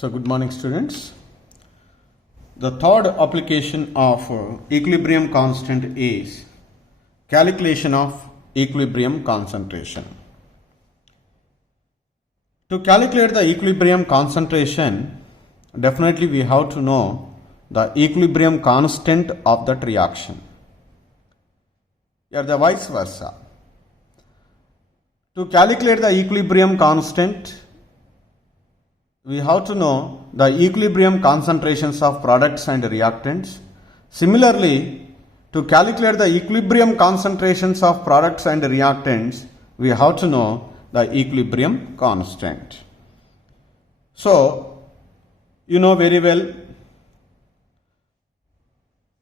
So good morning students. The third application of equilibrium constant is calculation of equilibrium concentration. To calculate the equilibrium concentration, definitely we have to know the equilibrium constant of that reaction, or the vice versa. To calculate the equilibrium constant, we have to know the equilibrium concentrations of products and reactants. Similarly, to calculate the equilibrium concentrations of products and reactants, we have to know the equilibrium constant. So, you know very well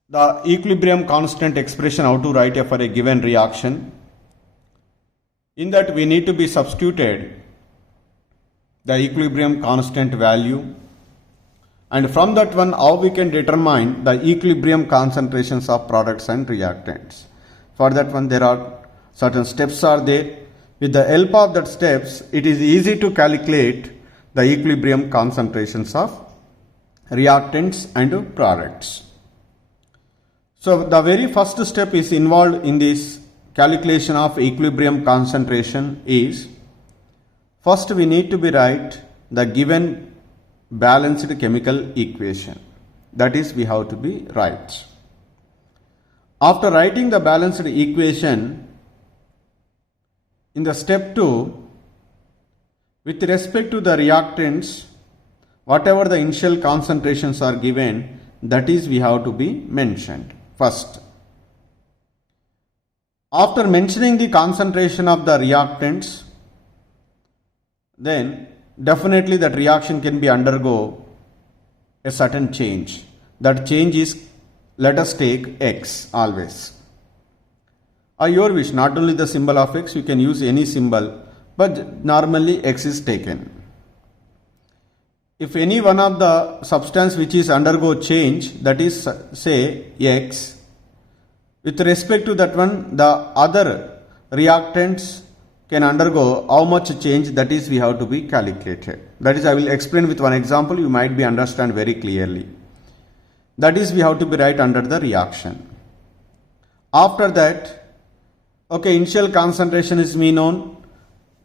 the equilibrium constant expression, how to write for a given reaction. In that we need to be substituted the equilibrium constant value, and from that one how we can determine the equilibrium concentrations of products and reactants. For that one there are certain steps are there. With the help of that steps, it is easy to calculate the equilibrium concentrations of reactants and products. So the very first step is involved in this calculation of equilibrium concentration is, first we need to be write the given balanced chemical equation. That is, we have to be write. After writing the balanced equation, in the step 2, with respect to the reactants, whatever the initial concentrations are given, that is we have to be mentioned first. After mentioning the concentration of the reactants, then definitely that reaction can be undergo a certain change. That change is, let us take X always. Or your wish, not only the symbol of X, you can use any symbol, but normally X is taken. If any one of the substance which is undergo change, that is say X, with respect to that one, the other reactants can undergo how much change, that is we have to be calculated. That is, I will explain with one example, you might be understand very clearly. That is, we have to be write under the reaction. After that, okay, initial concentration is known,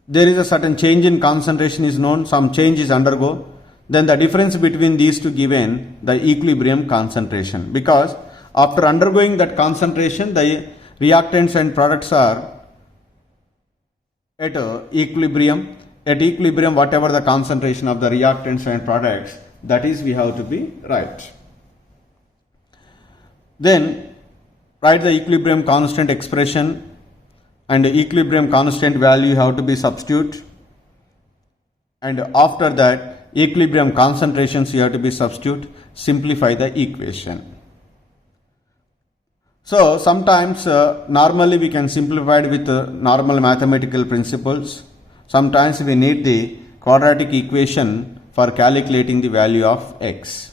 there is a certain change in concentration is known, some change is undergo, then the difference between these two given the equilibrium concentration, because after undergoing that concentration, the reactants and products are at equilibrium. At equilibrium, whatever the concentration of the reactants and products, that is we have to be right. Then write the equilibrium constant expression, and the equilibrium constant value you have to be substitute, and after that equilibrium concentrations you have to be substitute, simplify the equation. So sometimes normally we can simplify it with normal mathematical principles. Sometimes we need the quadratic equation for calculating the value of X.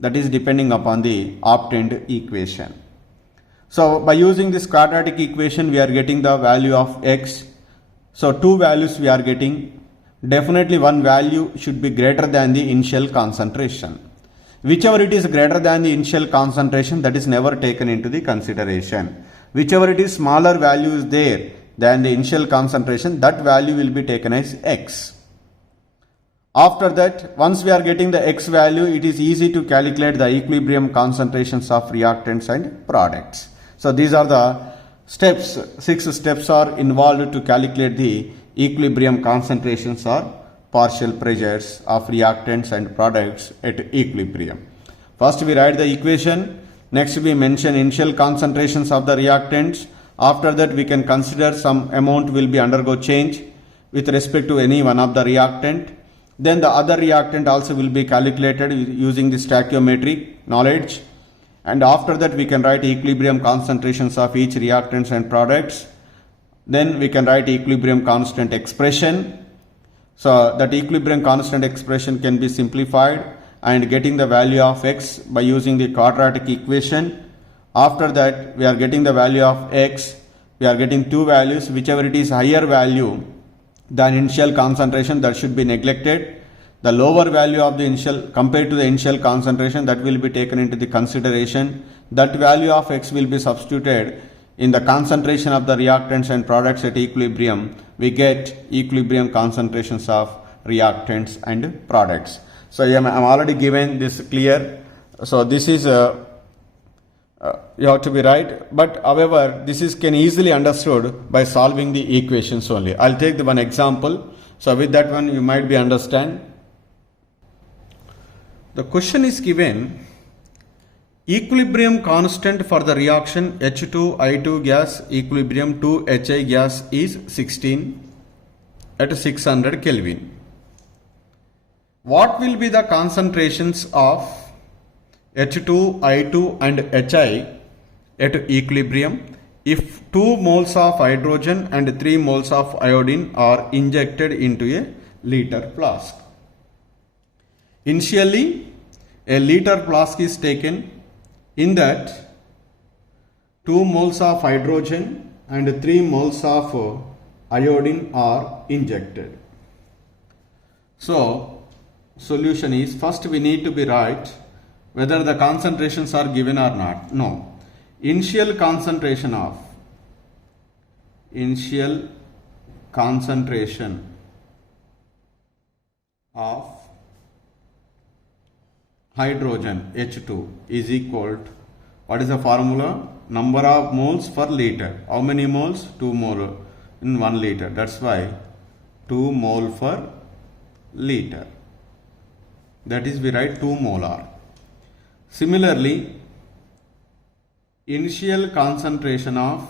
That is depending upon the obtained equation. So by using this quadratic equation, we are getting the value of X. So two values we are getting. Definitely one value should be greater than the initial concentration. Whichever it is greater than the initial concentration, that is never taken into the consideration. Whichever it is smaller value is there than the initial concentration, that value will be taken as X. After that, once we are getting the X value, it is easy to calculate the equilibrium concentrations of reactants and products. So these are the steps, 6 steps are involved to calculate the equilibrium concentrations or partial pressures of reactants and products at equilibrium. First we write the equation, next we mention initial concentrations of the reactants. After that we can consider some amount will be undergo change with respect to any one of the reactant. Then the other reactant also will be calculated using the stoichiometric knowledge. And after that we can write equilibrium concentrations of each reactants and products. Then we can write equilibrium constant expression. So that equilibrium constant expression can be simplified and getting the value of X by using the quadratic equation. After that we are getting the value of X. We are getting two values, whichever it is higher value than initial concentration, that should be neglected. the lower value of the initial compared to the initial concentration that will be taken into the consideration. That value of X will be substituted in the concentration of the reactants and products at equilibrium. We get equilibrium concentrations of reactants and products. So I am already given this clear. So this is you have to be right, but however this is can easily understood by solving the equations only. I'll take the one example. So with that one you might be understand. The question is given equilibrium constant for the reaction H2I2 gas equilibrium to HI gas is 16 at 600 Kelvin. What will be the concentrations of H2I2 and HI at equilibrium if 2 moles of hydrogen and 3 moles of iodine are injected into a liter flask? Initially, a liter flask is taken. In that, 2 moles of hydrogen and 3 moles of iodine are injected. So, solution is first we need to be right whether the concentrations are given or not. No. Initial concentration of hydrogen H2 is equal to, what is the formula? Number of moles per liter. How many moles? 2 mole in 1 liter. That's why 2 mole per liter. That is we write 2 molar. Similarly, initial concentration of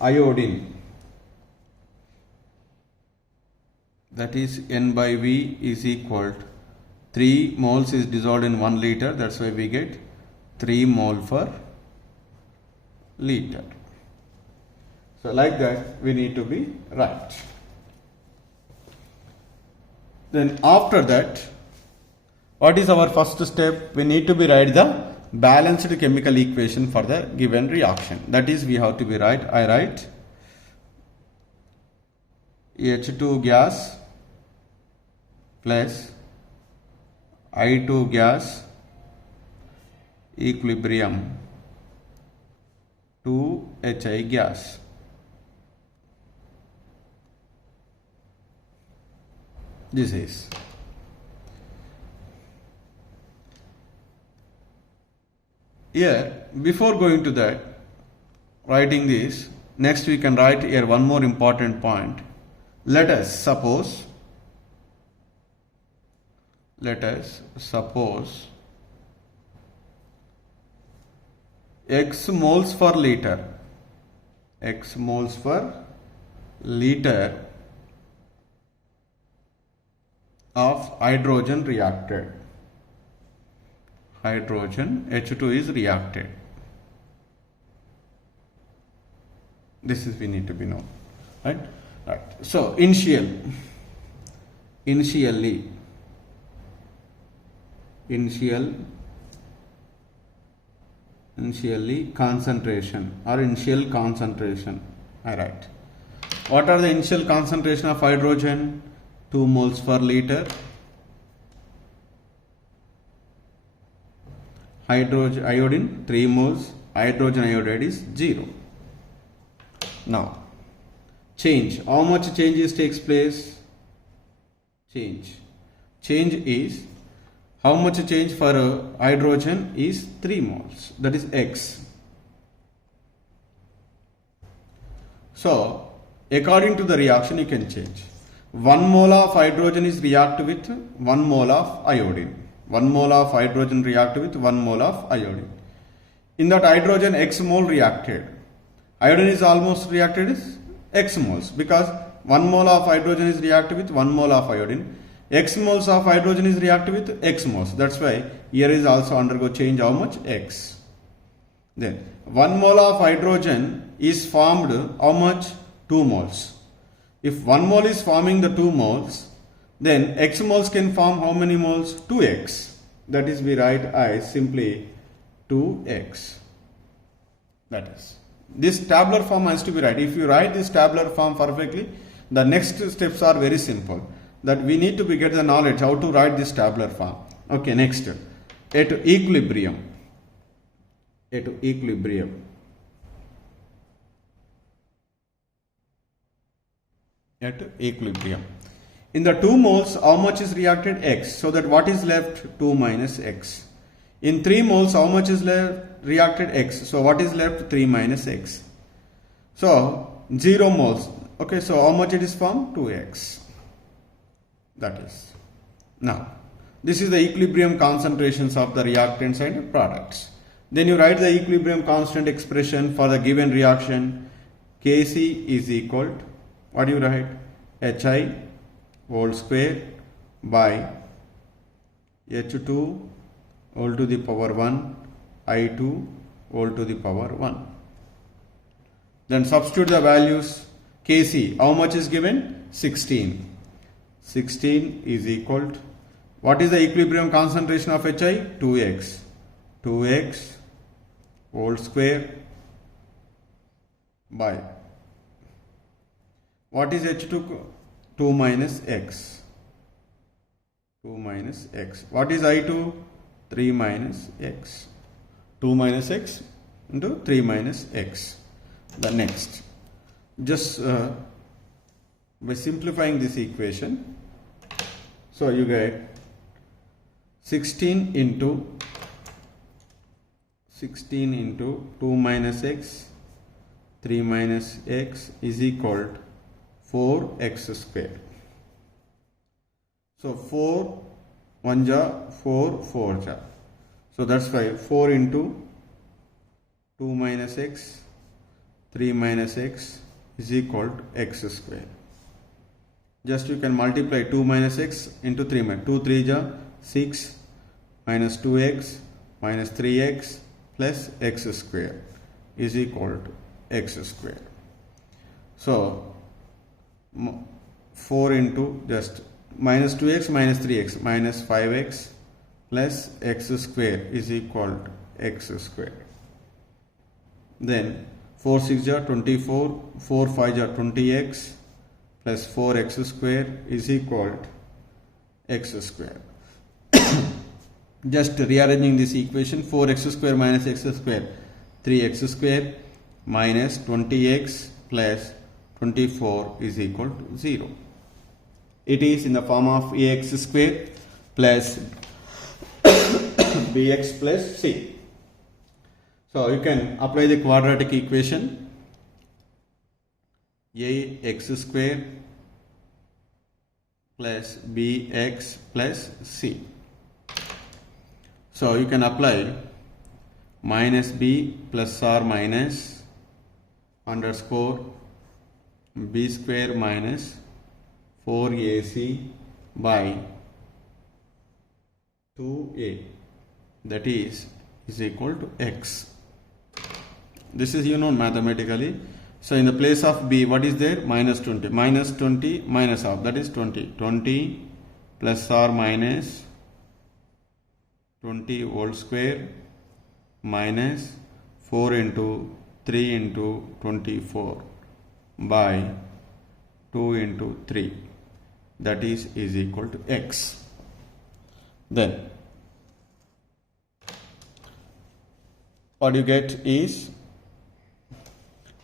iodine, that is N by V is equal to 3 moles is dissolved in 1 liter. That's why we get 3 mole per liter. So like that we need to be right. Then after that, what is our first step? We need to be write the balanced chemical equation for the given reaction. That is we have to be right. I write H2 gas plus I2 gas equilibrium to HI gas. This is here. Before going to that, writing this, next we can write here one more important point. Let us suppose X moles per liter of hydrogen reacted. Hydrogen H2 is reacted. This is we need to be known, right? Right. So initially concentration or initial concentration. I write. What are the initial concentration of hydrogen? 2 moles per liter. Hydrogen iodine 3 moles. Hydrogen iodide is 0. Now change. How much changes takes place? Change is how much change for hydrogen is 3 moles. That is X. So according to the reaction you can change. 1 mole of hydrogen is react with 1 mole of iodine. 1 mole of hydrogen react with 1 mole of iodine. In that hydrogen X mole reacted. Iodine is almost reacted is X moles because 1 mole of hydrogen is reacted with 1 mole of iodine. X moles of hydrogen is reacted with X moles. That's why here is also undergo change how much? X. Then 1 mole of hydrogen is formed how much? 2 moles. If 1 mole is forming the 2 moles, then X moles can form how many moles? 2X. That is we write as simply 2X. That is. This tabular form has to be right. If you write this tabular form perfectly, the next steps are very simple. That we need to be get the knowledge how to write this tabular form. Okay, next. At equilibrium. At equilibrium. At equilibrium. In the 2 moles, how much is reacted? X. So that what is left? 2 minus X. In 3 moles, how much is left? Reacted X. So what is left? 3 minus X. So 0 moles. Okay, so how much it is formed? 2X. That is. Now, this is the equilibrium concentrations of the reactants and products. Then you write the equilibrium constant expression for the given reaction. Kc is equal to, what do you write? Hi whole square by H2 whole to the power 1, I2 whole to the power 1. Then substitute the values. Kc, how much is given? 16. 16 is equal to, what is the equilibrium concentration of Hi? 2x. 2x whole square by, what is H2? 2 minus x. 2 minus x. What is I2? 3 minus x. 2 minus x into 3 minus x. The next. Just by simplifying this equation, so you get 16 into 2 minus x, 3 minus x is equal to 4x square. So 4 1 ja 4 4 ja. So that's why 4 into 2 minus x, 3 minus x is equal to x square. Just you can multiply 2 minus x into 3 minus 2 3 ja 6 minus 2x minus 3x plus x square is equal to x square. So 4 into just minus 2x minus 3x minus 5x plus x square is equal to x square. Then 4 6 ja 24, 4 5 ja 20x plus 4x square is equal to x square. Just rearranging this equation, 4x square minus x square, 3x square minus 20x plus 24 is equal to 0. It is in the form of ax square plus bx plus c. So you can apply the quadratic equation. Ax square plus bx plus c. So you can apply minus b plus or minus underscore b square minus 4ac by 2a, that is equal to x. This is mathematically. So in the place of b, what is there? Minus 20. Minus 20 minus half, that is 20. 20 plus or minus 20 whole square minus 4 into 3 into 24 by 2 into 3, that is equal to x. Then what you get is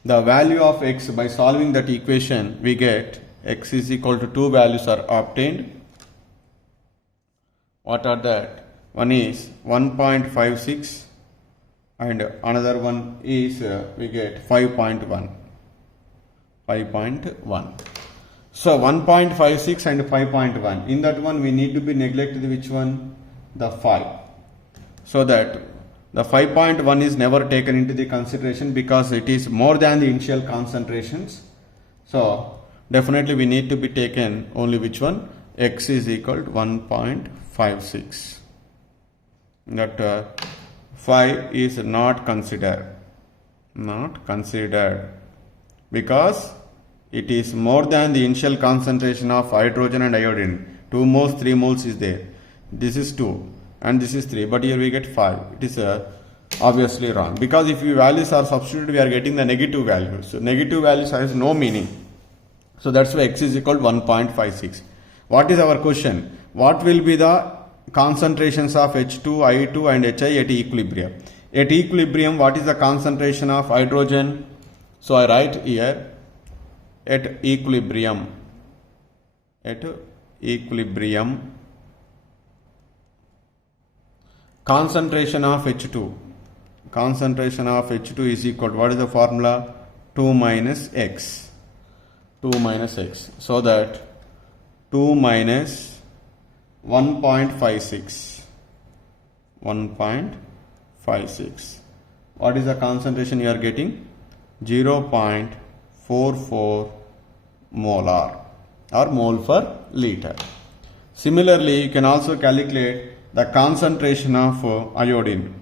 the value of x. By solving that equation, we get x is equal to 2 values are obtained. What are that? One is 1.56 and another one is we get 5.1. 5.1. So 1.56 and 5.1. In that one we need to be neglected which one? The 5. So that the 5.1 is never taken into the consideration because it is more than the initial concentrations. So definitely we need to be taken only which one? X is equal to 1.56. That 5 is not considered. Not considered because it is more than the initial concentration of hydrogen and iodine. 2 moles, 3 moles is there. This is 2 and this is 3, but here we get 5. It is Obviously wrong, because if we values are substituted, we are getting the negative values. So negative values has no meaning. So that's why x is equal to 1.56. What is our question? What will be the concentrations of H2, I2 and HI at equilibrium? At equilibrium, what is the concentration of hydrogen? So I write here at equilibrium. At equilibrium, concentration of H2. Concentration of H2 is equal to, what is the formula? 2 minus x. 2 minus x. So that 2 minus 1.56. 1.56. What is the concentration you are getting? 0.44 molar or mole per liter. Similarly, you can also calculate the concentration of iodine.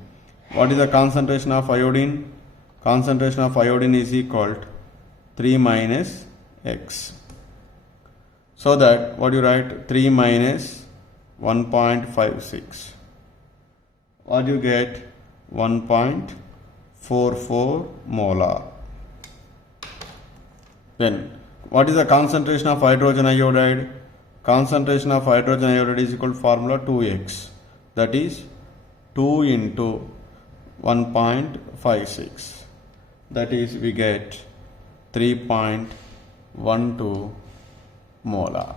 What is the concentration of iodine? Concentration of iodine is equal to 3 minus x. So that, what you write? 3 minus 1.56. What you get? 1.44 molar. Then, what is the concentration of hydrogen iodide? Concentration of hydrogen iodide is equal to formula 2x. That is 2 into 1.56. That is, we get 3.12 molar.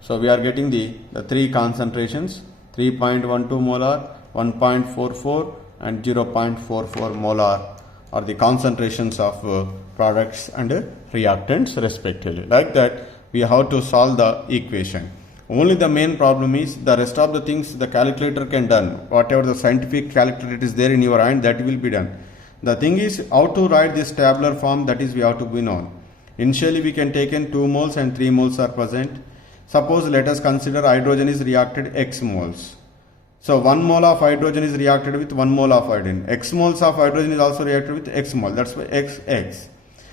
So we are getting the three concentrations: 3.12 molar, 1.44 and 0.44 molar are the concentrations of products and reactants respectively. Like that, we have to solve the equation. Only the main problem is the rest of the things the calculator can done. Whatever the scientific calculator is there in your hand, that will be done. The thing is how to write this tabular form, that is we have to be known. Initially we can take in 2 moles and 3 moles are present. Suppose let us consider hydrogen is reacted x moles. So 1 mole of hydrogen is reacted with 1 mole of iodine. X moles of hydrogen is also reacted with x mole. That's why x.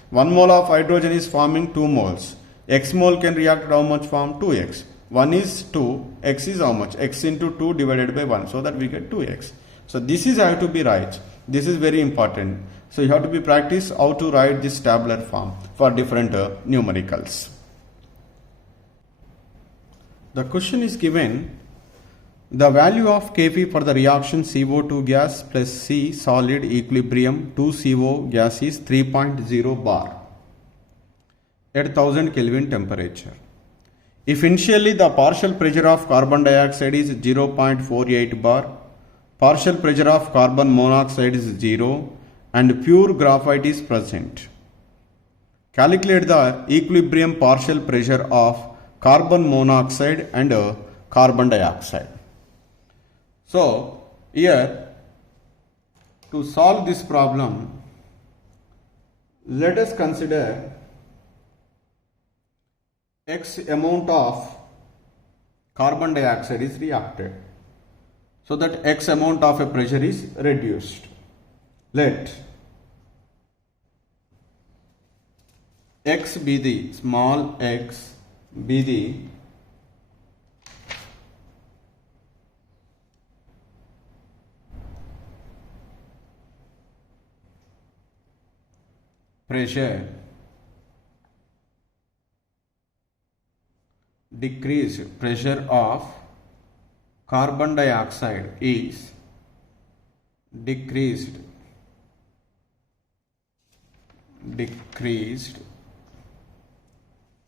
1 mole of hydrogen is forming 2 moles. X mole can react at how much form? 2x. 1 is 2, x is how much? X into 2 divided by 1. So that we get 2x. So this is how to be right. This is very important. So you have to be practice how to write this tabular form for different numericals. The question is given, the value of Kp for the reaction CO2 gas plus C solid equilibrium 2CO gas is 3.0 bar at 1000 Kelvin temperature. If initially the partial pressure of carbon dioxide is 0.48 bar, partial pressure of carbon monoxide is 0 and pure graphite is present. Calculate the equilibrium partial pressure of carbon monoxide and carbon dioxide. So, here to solve this problem, let us consider X amount of carbon dioxide is reacted, so that X amount of a pressure is reduced. Let X be the small x be the pressure decreased pressure of carbon dioxide is decreased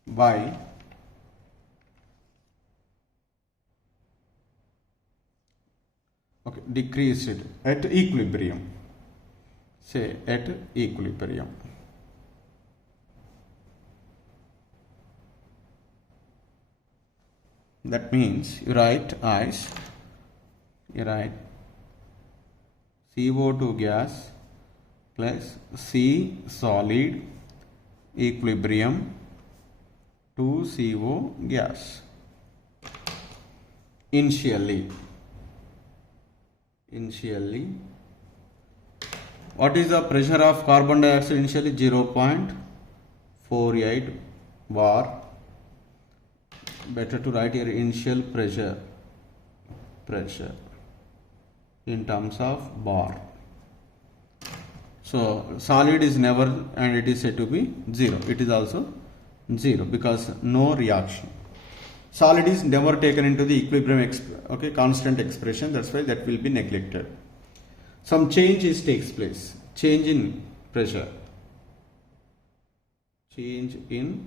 by decreased at equilibrium, say at equilibrium. That means you write as CO2 gas plus C solid equilibrium 2CO gas. Initially, what is the pressure of carbon dioxide? Initially 0.48 bar. Better to write here initial pressure in terms of bar. So solid is never, and it is said to be 0. It is also 0 because no reaction. Solid is never taken into the equilibrium constant expression. That's why that will be neglected. Some change takes place. Change in pressure. Change in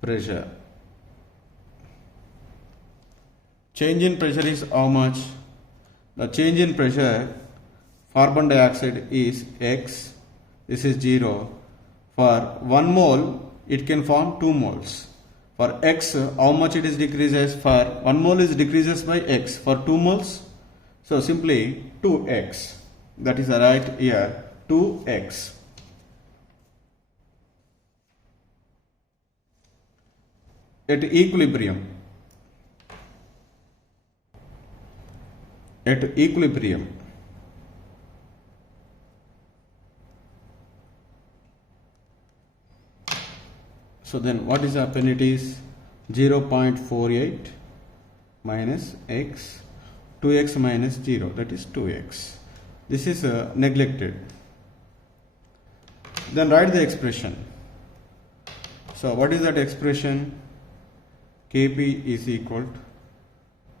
pressure. Change in pressure is how much? The change in pressure, carbon dioxide is X. This is 0. For 1 mole, it can form 2 moles. For X, how much it is decreases? For 1 mole is decreases by X. For 2 moles, so simply 2X. That is right here, 2X. At equilibrium. At equilibrium. So then what is happening? It is 0.48 minus x, 2x minus 0, that is 2x. This is neglected. Then write the expression. So what is that expression? Kp is equal to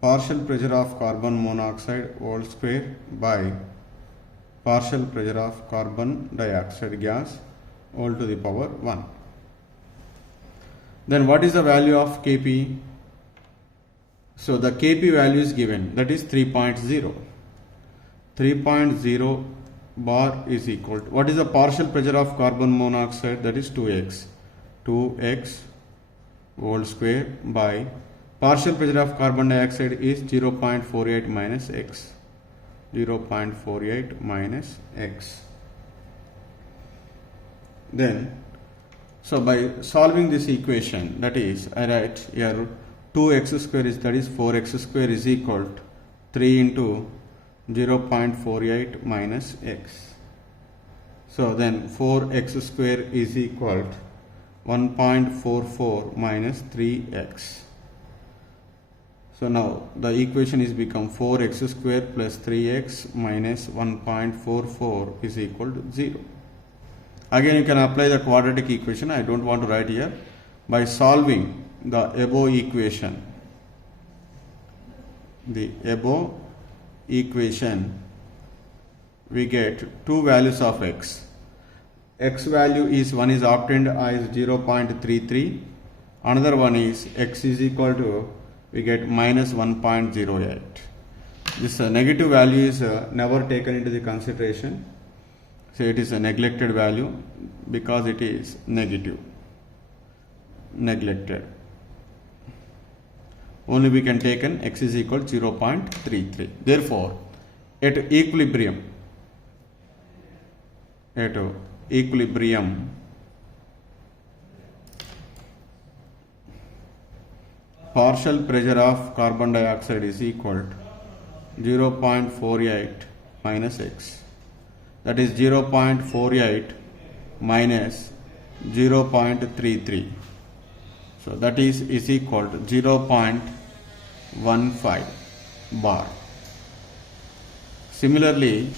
partial pressure of carbon monoxide whole square by partial pressure of carbon dioxide gas whole to the power 1. Then what is the value of Kp? So the Kp value is given, that is 3.0. 3.0 bar is equal to, what is the partial pressure of carbon monoxide? That is 2x. 2x whole square by partial pressure of carbon dioxide is 0.48 minus x. 0.48 minus x. Then, so by solving this equation, that is, I write here 2x square is, that is 4x square is equal to 3 into 0.48 minus x. So then 4x square is equal to 1.44 minus 3x. So now the equation is become 4x square plus 3x minus 1.44 is equal to 0. Again you can apply the quadratic equation. I don't want to write here. By solving the above equation, we get two values of x. X value is, one is obtained as 0.33, another one is x is equal to, we get minus 1.08. This negative value is never taken into the consideration. So it is a neglected value because it is negative. Neglected. Only we can take an x is equal to 0.33. Therefore, at equilibrium, partial pressure of carbon dioxide is equal to 0.48 minus x. That is 0.48 minus 0.33. So that is equal to 0.15 bar. Similarly,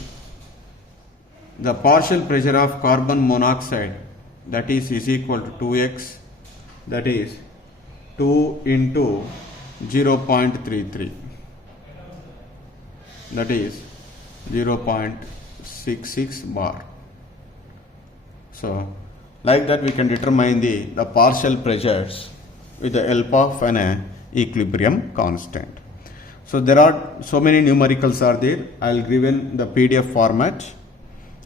the partial pressure of carbon monoxide, that is equal to 2x, that is 2 into 0.33, that is 0.66 bar. So like that we can determine the partial pressures with the help of an equilibrium constant. So there are so many numericals are there. I will give in the PDF format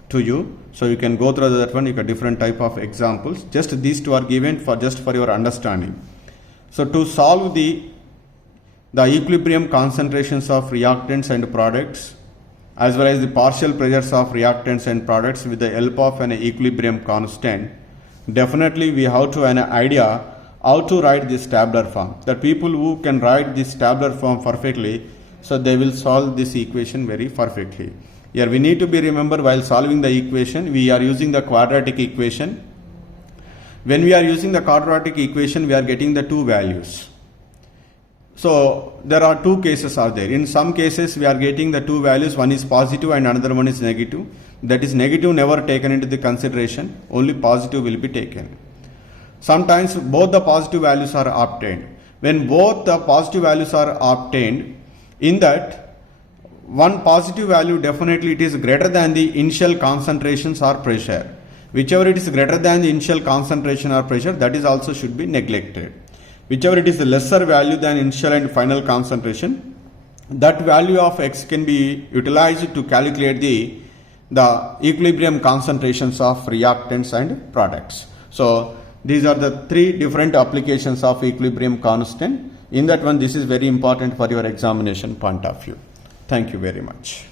to you, so you can go through that one. You can different type of examples. Just these two are given for just for your understanding. So to solve the equilibrium concentrations of reactants and products, as well as the partial pressures of reactants and products with the help of an equilibrium constant, definitely we have to an idea how to write this tabular form. The people who can write this tabular form perfectly, so they will solve this equation very perfectly. Here we need to be remember, while solving the equation, we are using the quadratic equation. When we are using the quadratic equation, we are getting the two values. So there are two cases are there. In some cases we are getting the two values, one is positive and another one is negative. that is negative never taken into the consideration, only positive will be taken. Sometimes both the positive values are obtained. When both the positive values are obtained, in that one positive value definitely it is greater than the initial concentrations or pressure. Whichever it is greater than the initial concentration or pressure, that is also should be neglected. Whichever it is the lesser value than initial and final concentration, that value of X can be utilized to calculate the equilibrium concentrations of reactants and products. So these are the three different applications of equilibrium constant. In that one, this is very important for your examination point of view. Thank you very much.